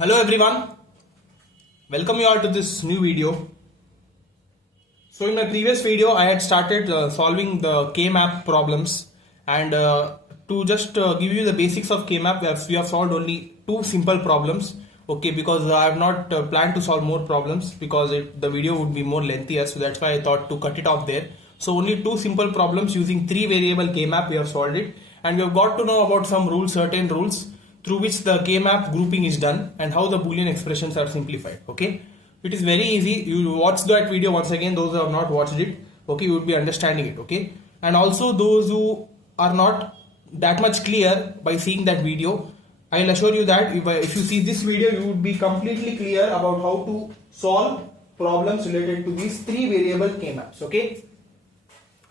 Hello everyone, welcome you all to this new video. So in my previous video I had started solving the K-map problems, and to just give you the basics of K-map, we have solved only two simple problems, okay, because I have not planned to solve more problems because the video would be more lengthier, so that's why I thought to cut it off there. So only two simple problems using three variable K-map we have solved it, and we have got to know about some rules, certain rules through which the K-map grouping is done and how the Boolean expressions are simplified. Okay, it is very easy. You watch that video once again, those who have not watched it, okay, you would be understanding it. Okay, and also those who are not that much clear by seeing that video, I'll assure you that if you see this video, you would be completely clear about how to solve problems related to these three variable K-maps. Okay,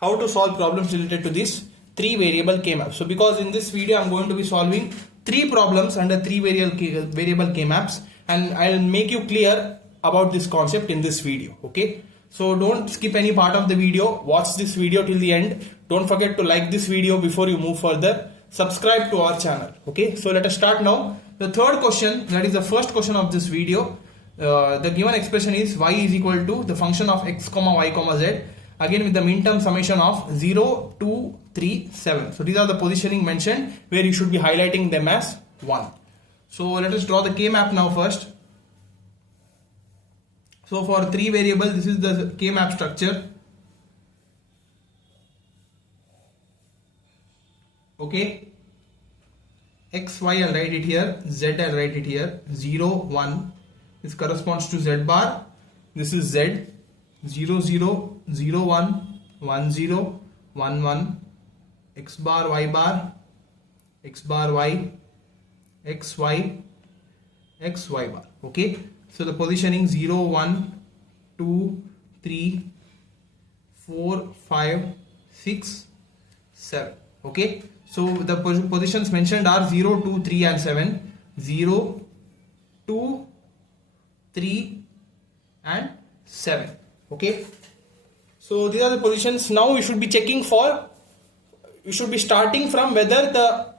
how to solve problems related to this three variable K-maps. So because in this video I'm going to be solving three problems under three variable K-maps, and I'll make you clear about this concept in this video. Okay, so don't skip any part of the video, watch this video till the end. Don't forget to like this video before you move further. Subscribe to our channel. Okay, so let us start now. The third question, that is the first question of this video. The given expression is y is equal to the function of x comma y comma z, again with the min term summation of 0, 2, 3, 7. So these are the positioning mentioned where you should be highlighting them as 1. So let us draw the K-map now first. So for three variables, this is the K-map structure. Okay, x, y, I'll write it here, z, I'll write it here. 0, 1, this corresponds to z bar, this is z. 0, 0, 0, 1, 1, 0, 1, 1, x bar, y bar, x bar, y, x, y, x, y bar. Okay, so the positioning 0, 1, 2, 3, 4, 5, 6, 7. Okay, so the positions mentioned are 0, 2, 3 and 7. 0, 2, 3 and 7. Okay, so these are the positions. Now you should be checking for, you should be starting from whether the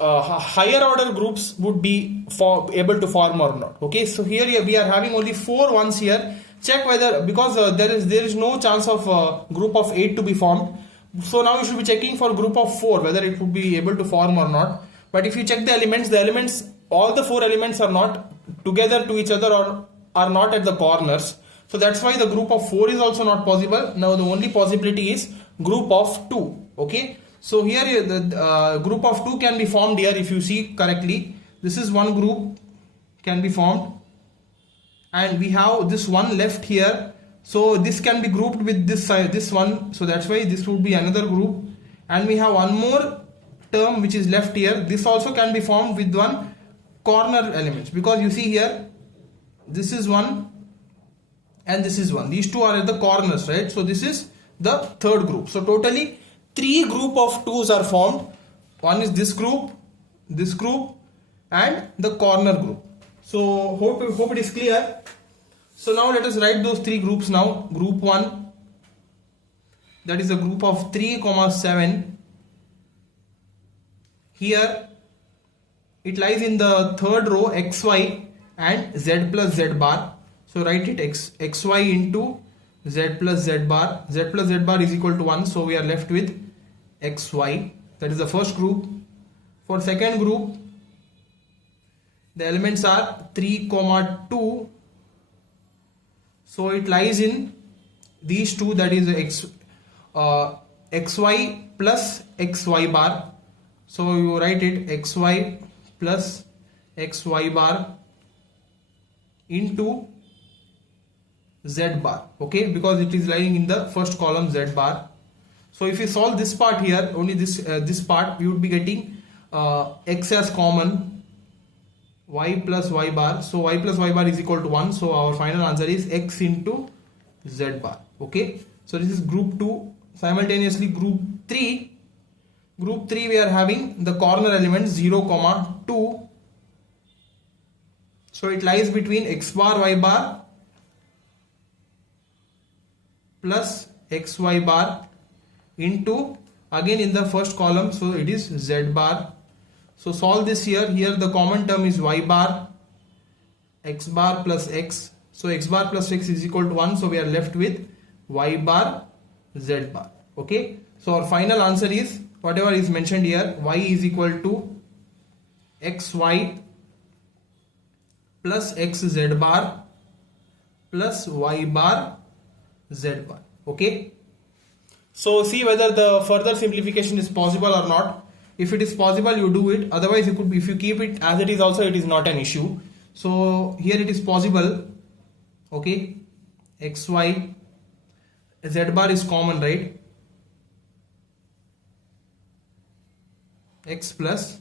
higher order groups would be able to form or not. Okay, so here we are having only 4 ones here. Check whether, because there is no chance of group of 8 to be formed. So now you should be checking for group of 4 whether it would be able to form or not. But if you check the elements, all the 4 elements are not together to each other or are not at the corners. So that's why the group of 4 is also not possible. Now the only possibility is group of 2. Okay, so here the group of 2 can be formed here. If you see correctly, this is one group can be formed, and we have this one left here. So this can be grouped with this side, this one. So that's why this would be another group, and we have one more term which is left here. This also can be formed with one corner elements, because you see here this is one and this is one. These two are at the corners, right? So this is the third group. So totally 3 group of 2s are formed. One is this group, and the corner group. So hope it is clear. So now let us write those 3 groups now. Group 1, that is a group of 3, 7. Here it lies in the third row, xy and z plus z bar. So write it xy into z plus z bar. Z plus z bar is equal to 1. So we are left with xy. That is the first group. For second group, the elements are 3, 2. So it lies in these two, that is xy plus xy bar. So you write it xy plus xy bar into z bar. Okay, because it is lying in the first column, z bar. So if you solve this part here, only this part, we would be getting x as common, y plus y bar. So y plus y bar is equal to 1. So our final answer is x into z bar. Okay, so this is group 2. Simultaneously group 3 we are having the corner elements 0, 2. So it lies between x bar y bar plus xy bar into, again in the first column, so it is z bar. So solve this here. Here the common term is y bar x bar plus x. So x bar plus x is equal to 1. So we are left with y bar z bar. Okay. So our final answer is whatever is mentioned here. Y is equal to xy plus xz bar plus y bar z bar. Okay. So see whether the further simplification is possible or not. If it is possible, you do it. Otherwise, you could, if you keep it as it is also, it is not an issue. So here it is possible. Okay. Xy, z bar is common, right? X plus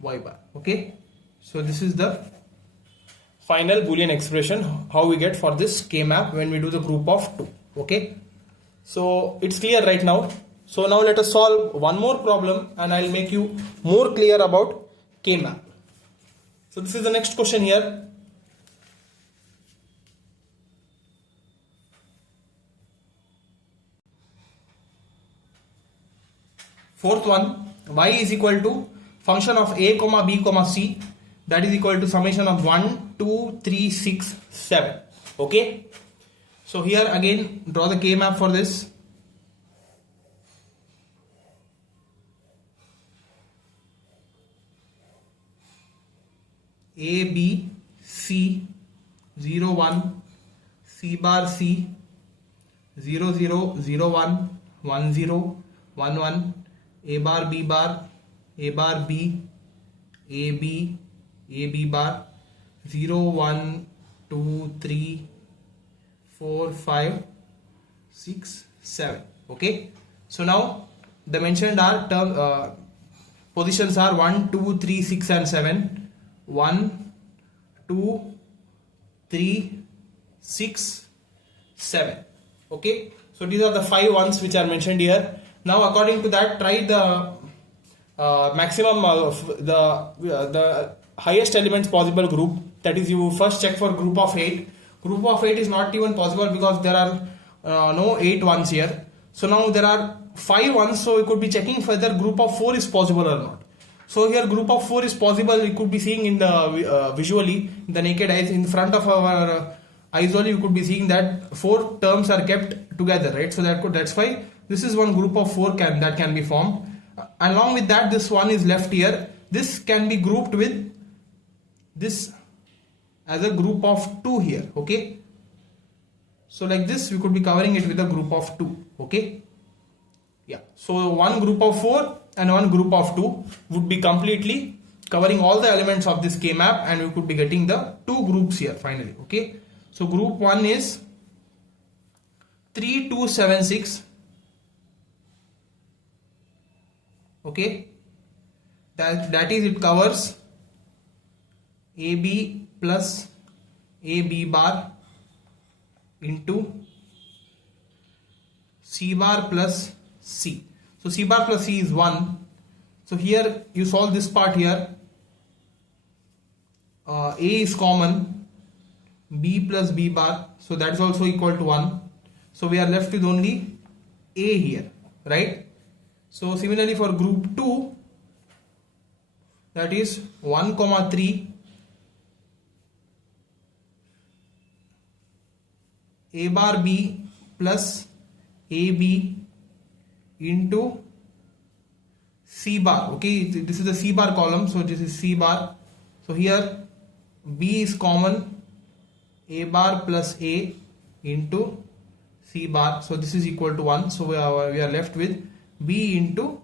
y bar. Okay. So this is the final Boolean expression how we get for this K map when we do the group of 2. Okay. So it's clear right now. So now let us solve one more problem and I'll make you more clear about K map. So this is the next question here. Fourth one, y is equal to function of a comma b comma c, that is equal to summation of 1 2 3 6 7. Okay. So here again draw the K map for this. A B C 0 1 C bar C 0 0 0 1 1 0 1 1 A bar B bar A bar B A B A B bar 0 1 2 3 4 5 6 7. Okay. So now the mentioned are term positions are 1 2 3 6 and 7. 1 2 3 6 7. Okay. So these are the 5 ones which are mentioned here. Now according to that, try the maximum of the highest elements possible group. That is, you first check for group of 8. Group of 8 is not even possible because there are no 8 ones here. So now there are 5 ones, so we could be checking whether group of 4 is possible or not. So here group of 4 is possible. We could be seeing in the visually the naked eyes in front of our eyes only. You could be seeing that 4 terms are kept together, right? So that's why this is one group of 4 that can be formed. Along with that, this one is left here. This can be grouped with this as a group of 2 here. Okay. So like this, we could be covering it with a group of 2. Okay. Yeah. So one group of 4 and one group of 2 would be completely covering all the elements of this K map, and we could be getting the 2 groups here finally. Okay. So group 1 is 3 2 7 6. Okay. That is, it covers AB plus AB bar into C bar plus C. So C bar plus C is 1. So here you solve this part here. A is common, B plus B bar, so that is also equal to 1. So we are left with only A here, right? So similarly for group 2, that is 1 comma 3, A bar B plus AB into C bar. Okay, this is the C bar column, so this is C bar. So here B is common, A bar plus A into C bar, so this is equal to 1. So we are left with B into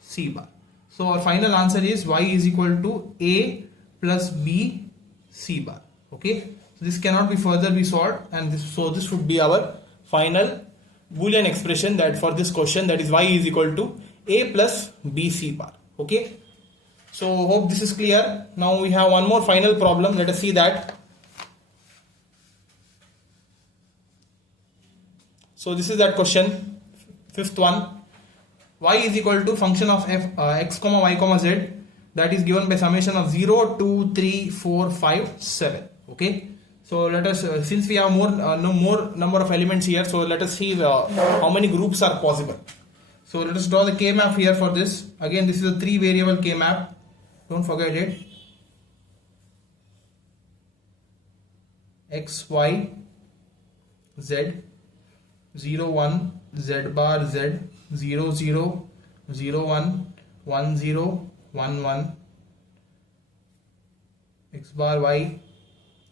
C bar. So our final answer is y is equal to A plus B C bar. Okay, so this cannot be further be solved, and this would be our final Boolean expression that for this question, that is y is equal to A plus B C bar. Okay, so hope this is clear. Now we have one more final problem. Let us see that. So this is that question, fifth one. Y is equal to function of f x comma y comma z, that is given by summation of 0 2 3 4 5 7. Okay, so let us since we have more number of elements here, so let us see how many groups are possible. So let us draw the K map here for this. Again, this is a 3 variable K map, don't forget it. x y z 0 1 z bar z 0 0 0 1 1 0 1 1 x bar y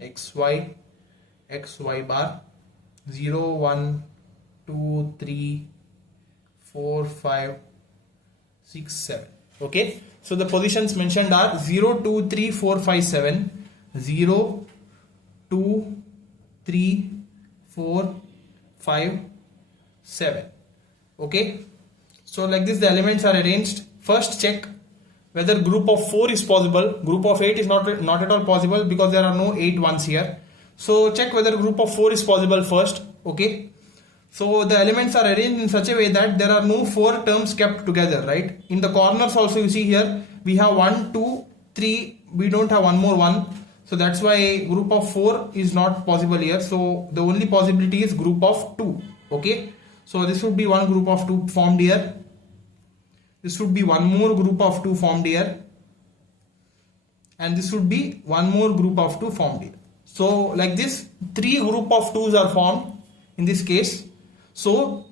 x y x y bar 0 1 2 3 4 5 6 7. Okay, so the positions mentioned are 0 2 3 4 5 7 0 2 3 4 5 7. Okay, so like this the elements are arranged. First check whether group of 4 is possible. Group of 8 is not at all possible because there are no 8 ones here. So check whether group of 4 is possible first. Okay, so the elements are arranged in such a way that there are no 4 terms kept together, right? In the corners also you see here we have 1 2 3, we don't have one more 1, so that's why group of 4 is not possible here. So the only possibility is group of 2. Okay, so this would be one group of 2 formed here. This would be one more group of 2 formed here, and this would be one more group of 2 formed here. So like this 3 group of 2s are formed in this case. So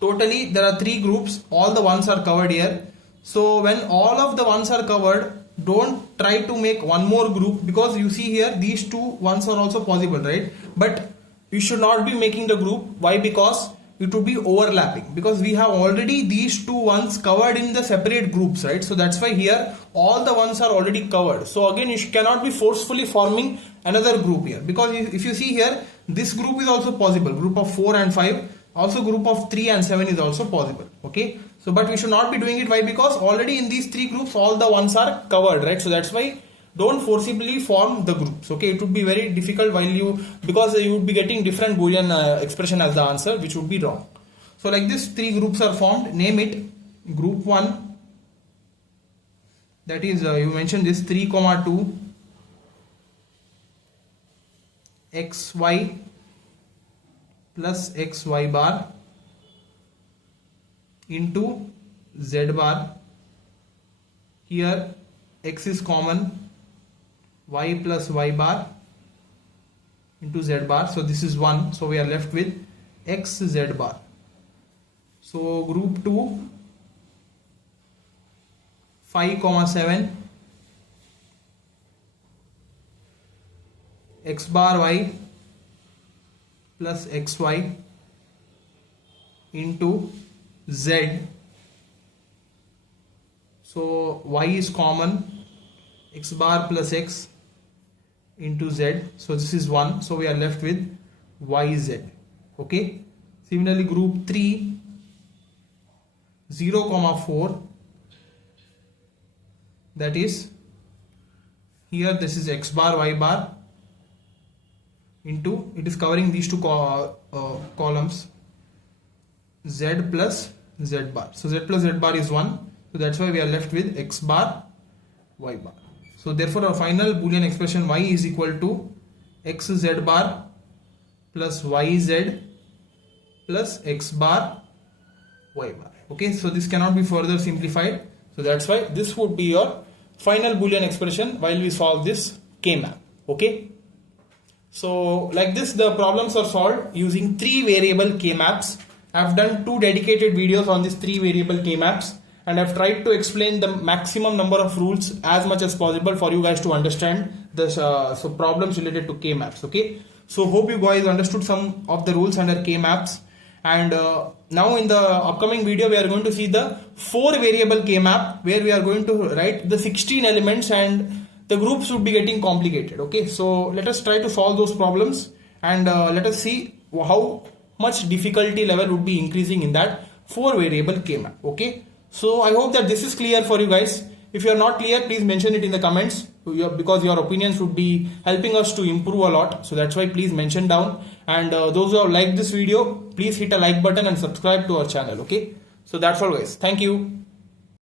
totally there are 3 groups, all the ones are covered here. So when all of the ones are covered, don't try to make one more group, because you see here these 2 ones are also possible, right? But you should not be making the group. Why? Because it would be overlapping, because we have already these 2 ones covered in the separate groups, right? So that's why here all the ones are already covered. So again you cannot be forcefully forming another group here, because if you see here this group is also possible, group of 4 and 5, also group of 3 and 7 is also possible. Okay, so but we should not be doing it. Why? Because already in these 3 groups all the ones are covered, right? So that's why don't forcibly form the groups. Okay, it would be very difficult because you would be getting different Boolean expression as the answer, which would be wrong. So like this 3 groups are formed. Name it. Group 1, that is you mentioned this 3, 2 xy plus xy bar into z bar. Here x is common, y plus y bar into z bar. So this is 1. So we are left with x z bar. So group 2 5, 7 x bar y plus xy into z. So y is common, x bar plus x into z. So this is 1. So we are left with yz. Okay. Similarly, group 3 0, 4, that is here this is x bar y bar into, it is covering these 2 columns, z plus z bar. So z plus z bar is 1. So that's why we are left with x bar y bar. So therefore our final Boolean expression y is equal to x z bar plus yz plus x bar y bar. Okay, so this cannot be further simplified. So that's why this would be your final Boolean expression while we solve this K-map. Okay, so like this the problems are solved using 3 variable K-maps. I have done 2 dedicated videos on these 3 variable K-maps, and I've tried to explain the maximum number of rules as much as possible for you guys to understand this problems related to K-maps. Okay, so hope you guys understood some of the rules under K-maps. And now in the upcoming video we are going to see the 4 variable K-map, where we are going to write the 16 elements and the groups would be getting complicated. Okay, so let us try to solve those problems, and let us see how much difficulty level would be increasing in that 4 variable K-map. Okay, so I hope that this is clear for you guys. If you are not clear, please mention it in the comments, because your opinions would be helping us to improve a lot. So that's why please mention down. And those who have liked this video, please hit a like button and subscribe to our channel. Okay, so that's all guys. Thank you.